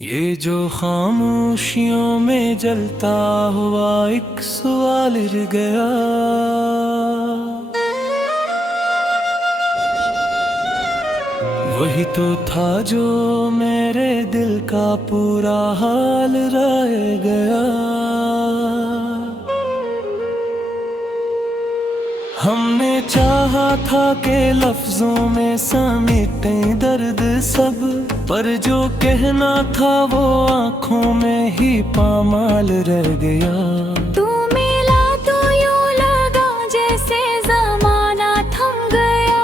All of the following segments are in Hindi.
ये जो खामोशियों में जलता हुआ एक सवाल रह गया, वही तो था जो मेरे दिल का पूरा हाल रह गया। हमने चाहा था कि लफ्जों में समेटें दर्द सब, पर जो कहना था वो आंखों में ही पामाल रह गया। तू मिला तो यूं लगा जैसे ज़माना थम गया।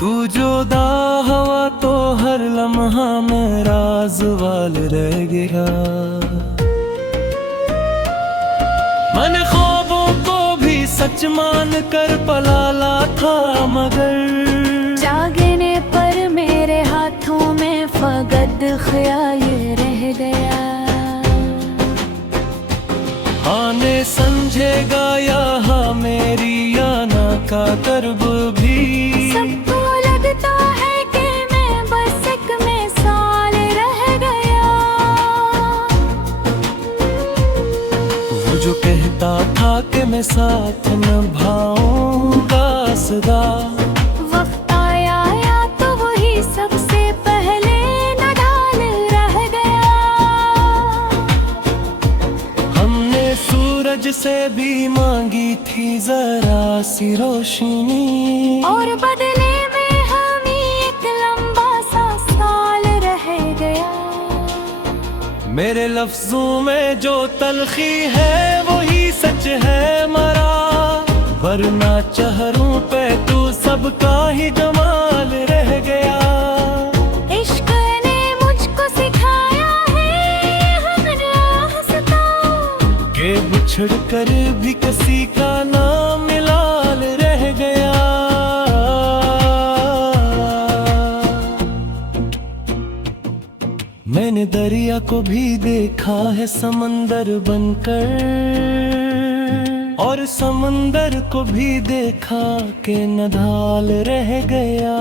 तू जुदा हुआ तो हर लम्हा में राज वाल रह गया। मन ख्वाबों को भी सच मान कर पलाला था, मगर जागने पर मेरे हाथों में फकत ख्याल रह गया। आने समझेगा यहाँ मेरी याना का दर्द भी। सबको लगता है कि मैं बस एक मिसाल रह गया। वो जो कहता था कि मैं साथ निभाऊंगा सदा, वक्त आया या तो वही सबसे पहले नडाल रह गया। हमने सूरज से भी मांगी थी जरा सी रोशनी, और बदले में हमें एक लंबा सा साल रह गया। मेरे लफ्जों में जो तलखी है वही सच है मरा, वरना चेहरों पे तू सबका ही जमाल रह गया। इश्क ने मुझको सिखाया है हमने हंसता, के बिछड़ कर भी किसी का नाम मिलाल रह गया। मैंने दरिया को भी देखा है समंदर बनकर, और समंदर को भी देखा कि नदाल रह गया।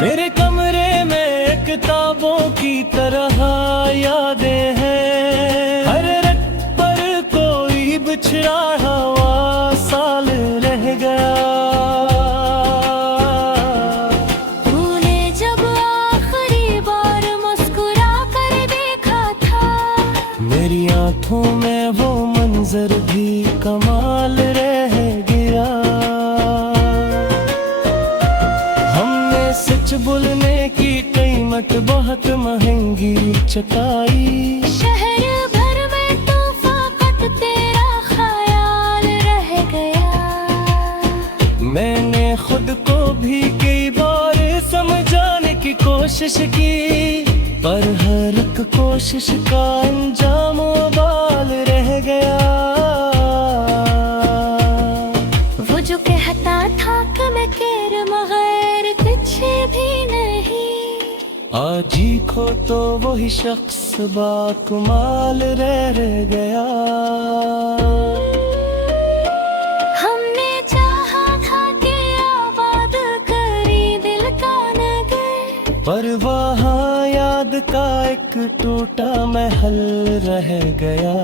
मेरे कमरे में किताबों की तरह यादें हैं, हर रट पर कोई बिछड़ा हुआ साल रह गया। तूने जब आखिरी बार मुस्कुरा कर देखा था, मेरी आंखों में वो मंजर भी कमाल रह गया। हमने सच बोलने की कीमत बहुत महंगी चुकाई। शहर भर में तो फकत तेरा ख्याल रह गया। मैंने खुद को भी कई बार समझाने की कोशिश की, पर हर एक कोशिश का अंजाम बाल रह गया। वो जो कहता था कि मैं तेरे बगैर कुछ भी नहीं, आज ही खो तो वही शख्स बाकमाल रह गया। हमने चाहा था कि आबाद करी दिल का नगर, पर वहाँ याद का एक टूटा महल रह गया।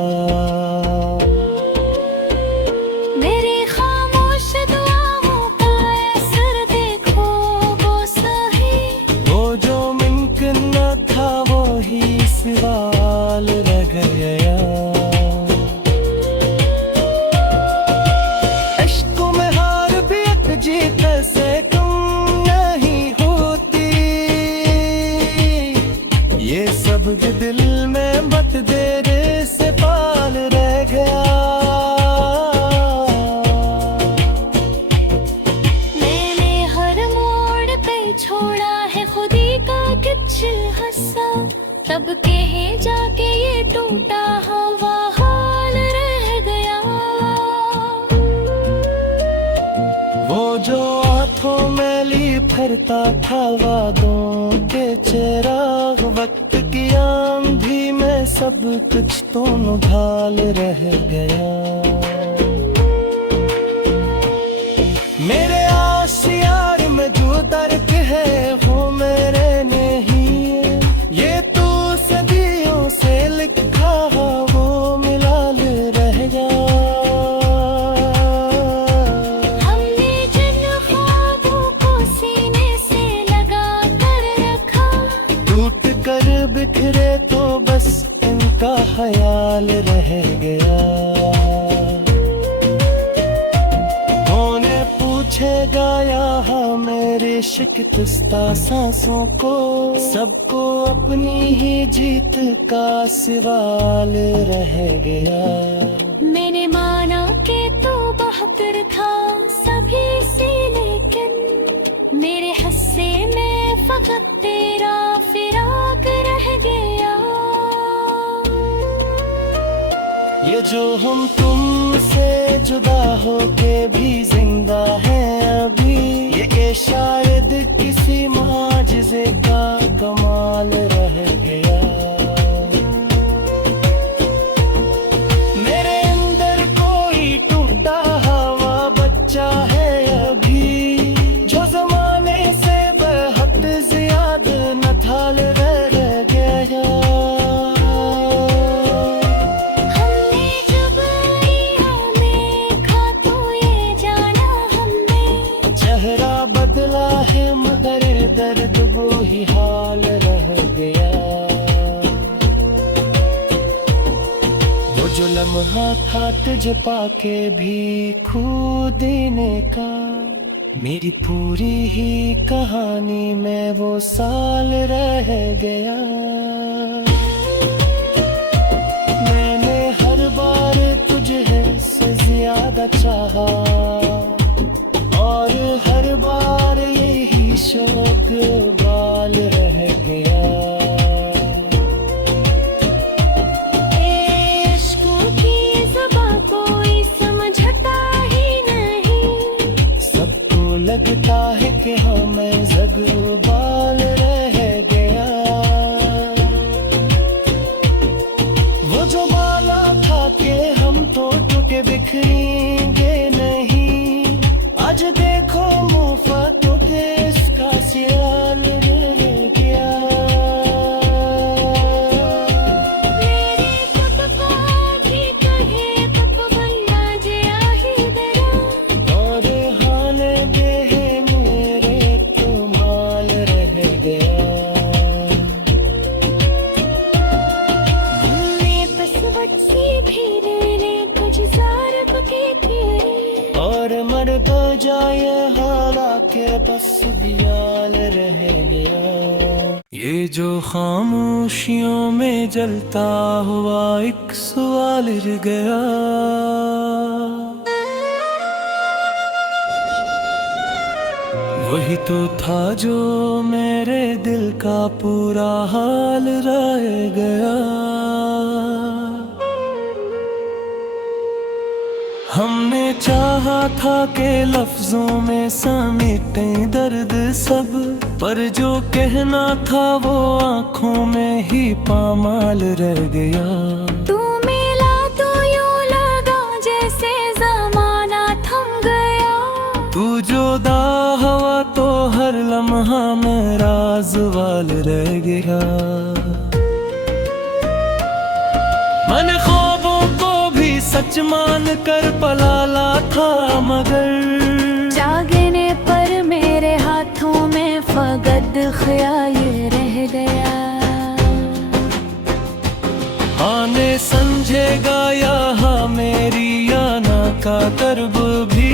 मेरी खामोश दुआओं का असर देखो वो सही, वो जो मुमकिन न था वो ही सवाल रह गया। इश्क़ में हार भी एक जीत से कम नहीं होती, ये सब दिल में मत देर से पाल रह गया। मैंने हर मोड़ पे छोड़ा है खुदी का कुछ हंसा, तब कहे जाके ये टूटा हवा हाल रह गया। वो जो हाथों में ली फिरता था वादों के चिराग, वक्त की आंधी में सब कुछ तो नुभाल रह गया। मेरे आशियार में जो दर्द है वो मेरे ने बिखरे तो बस इनका ख्याल रह गया। पूछेगा यहाँ मेरे शिकस्त सांसों को, सबको अपनी ही जीत का सवाल रह गया। मैंने माना कि तू बहतर था सभी से, लेकिन मेरे हिस्से में फकत तेरा फिराक रह गया। ये जो हम तुमसे जुदा होके भी जिंदा हैं अभी, ये शायद किसी माजिज़े का कमाल रह गया। मेरे अंदर कोई टूटा हुआ बच्चा है अभी, जो जमाने से बेहद ज्यादा नथाल रह गया। बदला है मगर दर्द वो ही हाल रह गया। वो जो लम्हा था तुझे पाके भी खो देने का, मेरी पूरी ही कहानी में वो साल रह गया। मैंने हर बार तुझे से ज्यादा चाहा, और हर बार यही शौक बाल रह गया। इश्क़ों की ज़बां कोई समझता ही नहीं, सबको लगता है कि हमें ज़गबाल रह गया। वो जो बाला था कि हम तो टूटे बिखरेंगे नहीं, आज देखो मुफ्तों के इसका सियाल रह गया। मेरे कुत्ता भी कहे तक बन्ना जे आही दरा, और हाल बेहे मेरे तो माल रह गया। दिल्ली तस्वट सी भी ले कुछ ज़ारब के तेरे, और मर तो जाए हालांकि बस दियाल रह गया। ये जो खामोशियों में जलता हुआ एक सवाल रह गया। वही तो था जो मेरे दिल का पूरा हाल रह गया। हमने चाहा था कि लफ्जों में समेटें दर्द सब, पर जो कहना था वो आंखों में ही पामाल रह गया। तू मिला तो यूं लगा जैसे ज़माना थम गया, तू जुदा हुआ तो हर लम्हा में राज वाल रह गया। मन ख्वाबों को भी सच मान कर पलाला था, मगर जागने पर मेरे हाथों में फकत ख्याल रह गया। आने समझेगा यहाँ मेरी आना का कर्ब भी,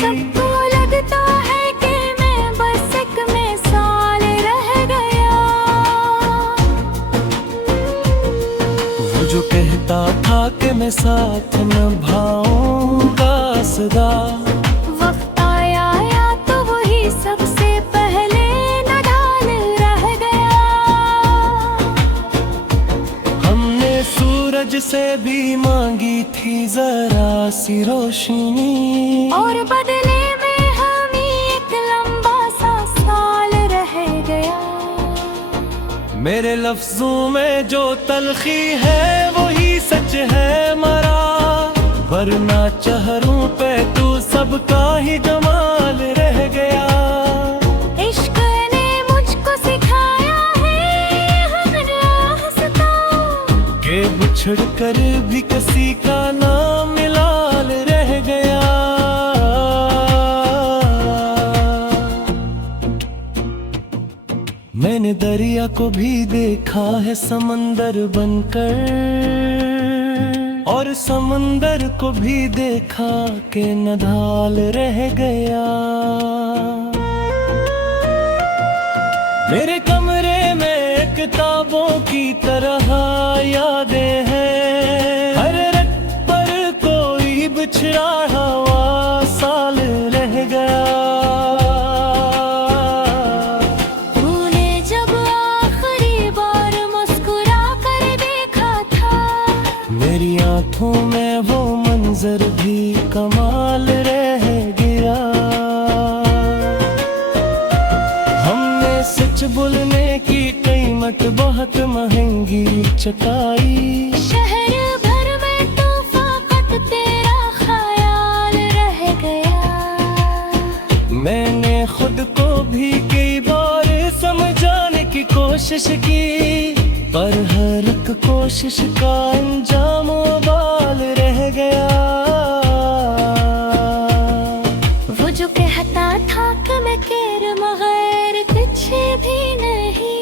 सबको लगता है कि मैं बस एक मिसाल रह गया। वो जो कहता था कि मैं साथ निभाऊंगा सदा, वक्त आया या तो वही सबसे पहले नडाल रह गया। हमने सूरज से भी मांगी थी जरा सी रोशनी, और बदले में हमें एक लंबा सा साल रह गया। मेरे लफ्जों में जो तलखी है वही सच है मरा, वरना चेहरों पे तू सबका ही जमाल रह गया। इश्क ने मुझको सिखाया है हमने हंसता, के बिछड़ कर भी किसी का नाम मिलाल रह गया। मैंने दरिया को भी देखा है समंदर बनकर, और समंदर को भी देखा कि नदाल रह गया। मेरे कमरे में किताबों की तरह यादें हैं, हर रख पर कोई बिछड़ा हुआ साल रह गया। तूने जब आखिरी बार मुस्कुरा कर देखा था, मेरी आंखों में वो मंजर भी कमाल रह गया। हमने सच बोलने की कीमत बहुत महंगी चुकाई। शहर भर में तो फकत तेरा ख्याल रह गया। मैंने खुद को भी कई बार समझाने की कोशिश की, पर हर एक कोशिश का अंजाम बाल रह गया। वो जो कहता था कि मैं केर मगर पीछे भी नहीं,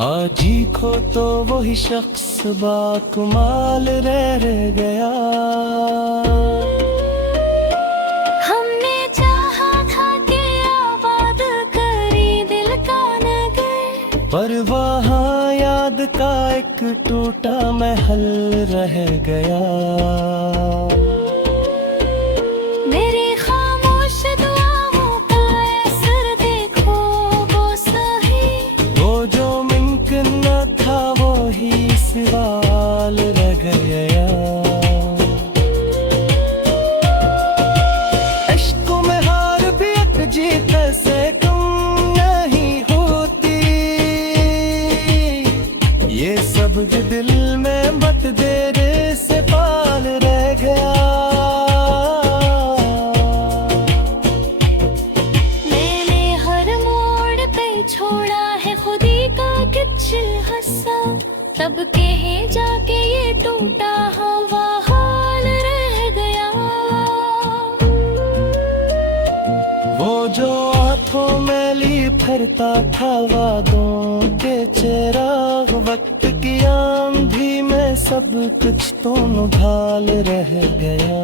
आज ही खो तो वही शख्स बाकमाल रह गया। हमने चाहा था कि आबाद करी दिल का नगर, पर वहाँ याद का एक टूटा महल रह गया। मेरी खामोश दुआओं का असर देखो वो सही, वो जो मुमकिन न था वो ही सवाल रह गया। इश्क़ों में हार भी एक जीत से कम नहीं होती, ये सब दिल में मत देर से पाल रह गया। मैंने हर मोड़ पे छोड़ा है खुदी का कुछ हिस्सा, तब कहीं जाके ये टूटा हुआ हाल रह गया। वो जो आंखों में ली फिरता था वादों के चिराग, वक्त की आंधी में सब कुछ तो नुभाल रह गया।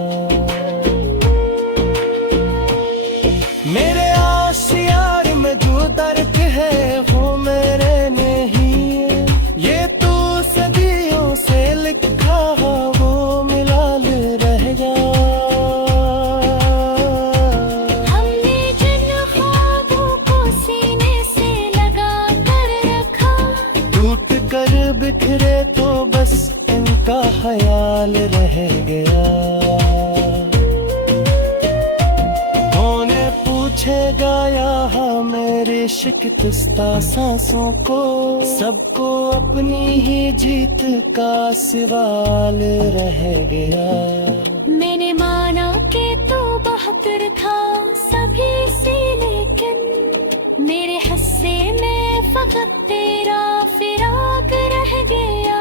मेरे आशियार में जो दर्द है वो मेरे नहीं, ये तू सदियों से लिखा वो मिलाल रह गया। हमने जिन ख्वाबों को सीने से लगा कर रखा, टूट कर बिखरे तो बस इनका ख्याल रह गया। कौने पूछेगा यहाँ मेरे शिकस्ता सांसों को, सबको अपनी ही जीत का सवाल रह गया। मैंने माना कि तू बहतर था सभी से, लेकिन मेरे हिस्से में फकत तेरा फिराक रह गया।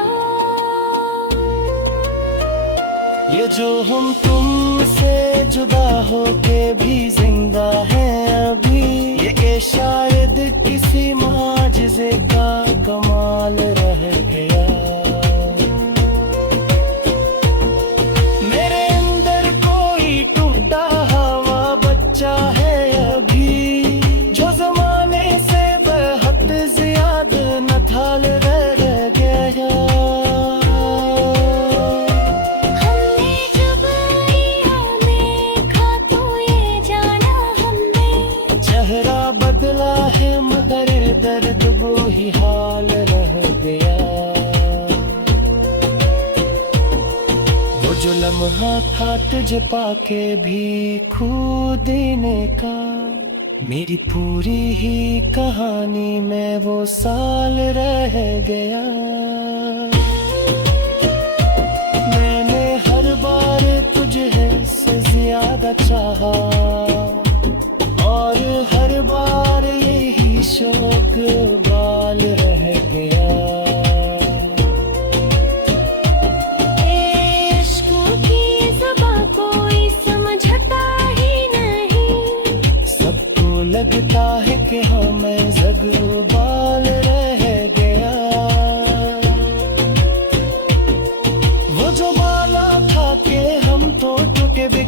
ये जो हम तुमसे जुदा होके भी जिंदा हैं अभी, ये कि शायद किसी माजिज़े का कमाल रह गया। मेरे अंदर कोई टूटा हुआ बच्चा है अभी, जो जमाने से बेहद ज्यादा नथाल रह गया। हमने जब यहाँ देखा तो ये जाना हमने, चेहरा बदला है मगर दर्द वो ही हाल रह गया। वो जो लम्हा था तुझे पाके भी खो देने का, मेरी पूरी ही कहानी में वो साल रह गया। मैंने हर बार तुझे से ज्यादा चाहा, और हर बार यही शौक बाल रह गया। इश्क़ों की ज़बां कोई समझता ही नहीं, सबको लगता है कि हमें जगबाल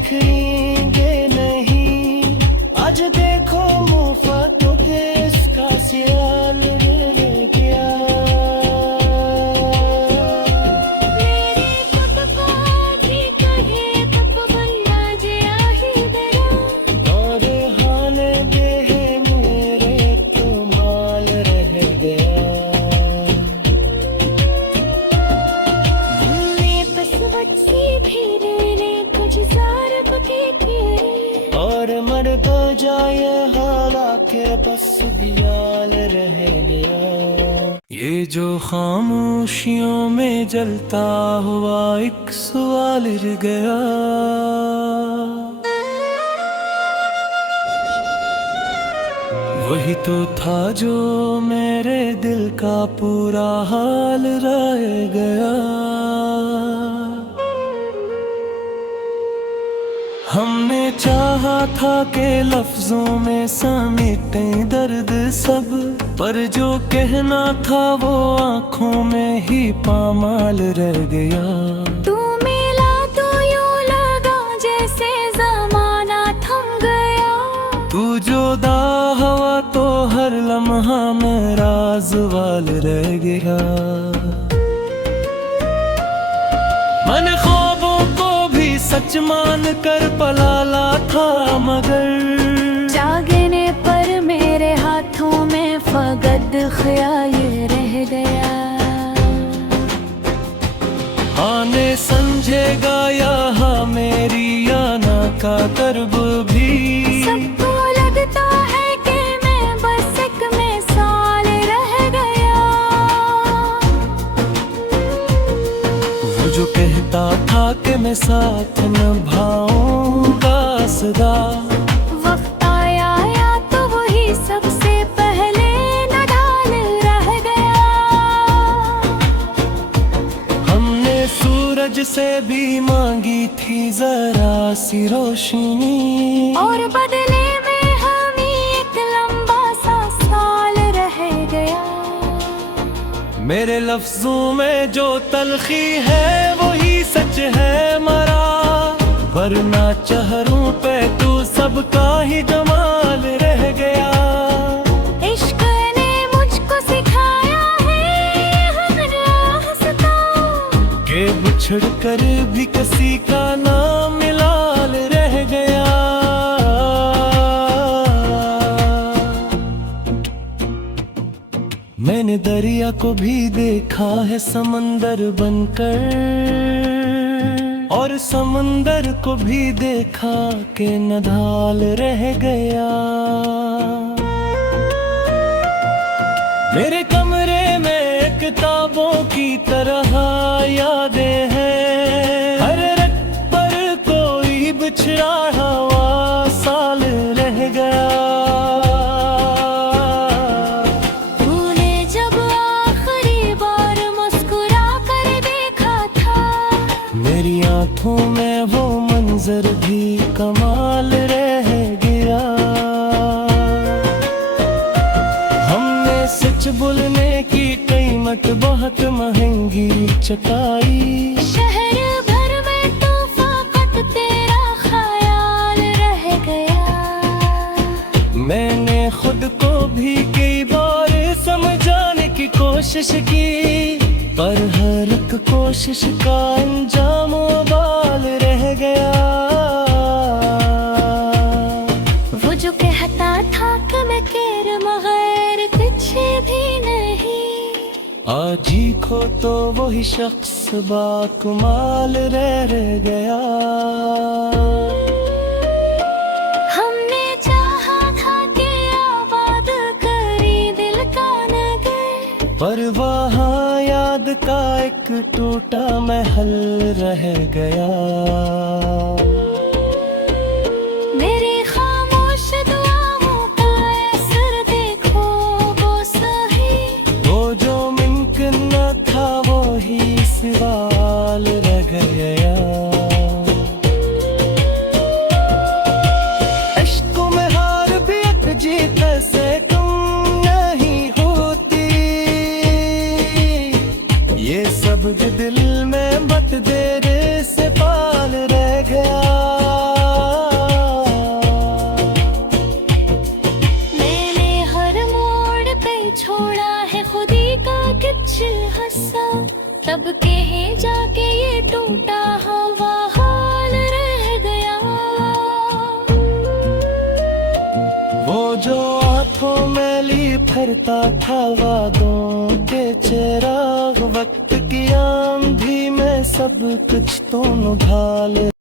बिखरेंगे नहीं। आज देखो मुफ्तों के इसका सियाल रह गया। मेरे तप को भी कहे तप बल्ला जे आही दरा। और हाल बेह मेरे तो माल रह गया। और मर तो जाए हाला के बस दियाल रह गया। ये जो खामोशियों में जलता हुआ एक सवाल रह गया। वही तो था जो मेरे दिल का पूरा हाल रह गया। हमने चाहा था कि लफ्जों में समेटे दर्द सब, पर जो कहना था वो आंखों में ही पामाल रह गया। तू मिला तो यूं लगा जैसे ज़माना थम गया। तू जुदा हुआ तो हर लम्हा में राज़वाल रह गया। मन ख्वाबों को भी सच मान कर पलाला था, मगर जागने पर मेरे हाथों में फकत ख्याल रह गया। आने समझेगा यहाँ मेरी आना का कर्ब भी। सबको लगता है कि मैं बस एक मिसाल रह गया। वो जो कहता था कि मैं साथ निभाऊंगा सदा, वक्त आया या तो वही सबसे पहले नडाल रह गया। हमने सूरज से भी मांगी थी जरा सी रोशनी, और बदले में हमें एक लंबा सा साल रह गया। मेरे लफ्जों में जो तलखी है वही सच है मरा, वरना चेहरों पे तू सबका ही जमाल रह गया। इश्क ने मुझको सिखाया है हमरा हंसता, के बिछड़ कर भी किसी का नाम मिलाल रह गया। मैंने दरिया को भी देखा है समंदर बनकर, और समंदर को भी देखा कि नदाल रह गया। मेरे कमरे में किताबों की तरह यादें हैं, हर रख पर कोई बिछड़ा हुआ साल रह गया। तूने जब आखिरी बार मुस्कुरा कर देखा था, मेरी आंखों में वो मंजर भी कमाल रह गया। हमने सच बोलने की कीमत बहुत महंगी चुकाई, शहर भर में तो फकत तेरा ख्याल रह गया। मैंने खुद को भी कई बार समझाने की कोशिश की, पर हर एक कोशिश का अंजाम बाल रह गया। वो जो कहता था कि मैं केर मगर पीछे भी नहीं, आज ही खो तो वही शख्स बाकमाल रह गया। हमने चाहा था कि आबाद करी दिल का नगर, पर वहाँ याद का एक टूटा महल रह गया। मेरी खामोश दुआओं का असर देखो वो सही, वो जो मुमकिन न था वो ही सवाल रह गया। अश्कों में हार भी एक जीत से कम नहीं होती, ये सब दिल में बत देर से पाल रह गया। तब कहीं जाके ये टूटा हवा हाल रह गया। वो जो आंखों में ली फिरता था वादों के चिराग, वक्त की आंधी में सब कुछ तो निभा ले।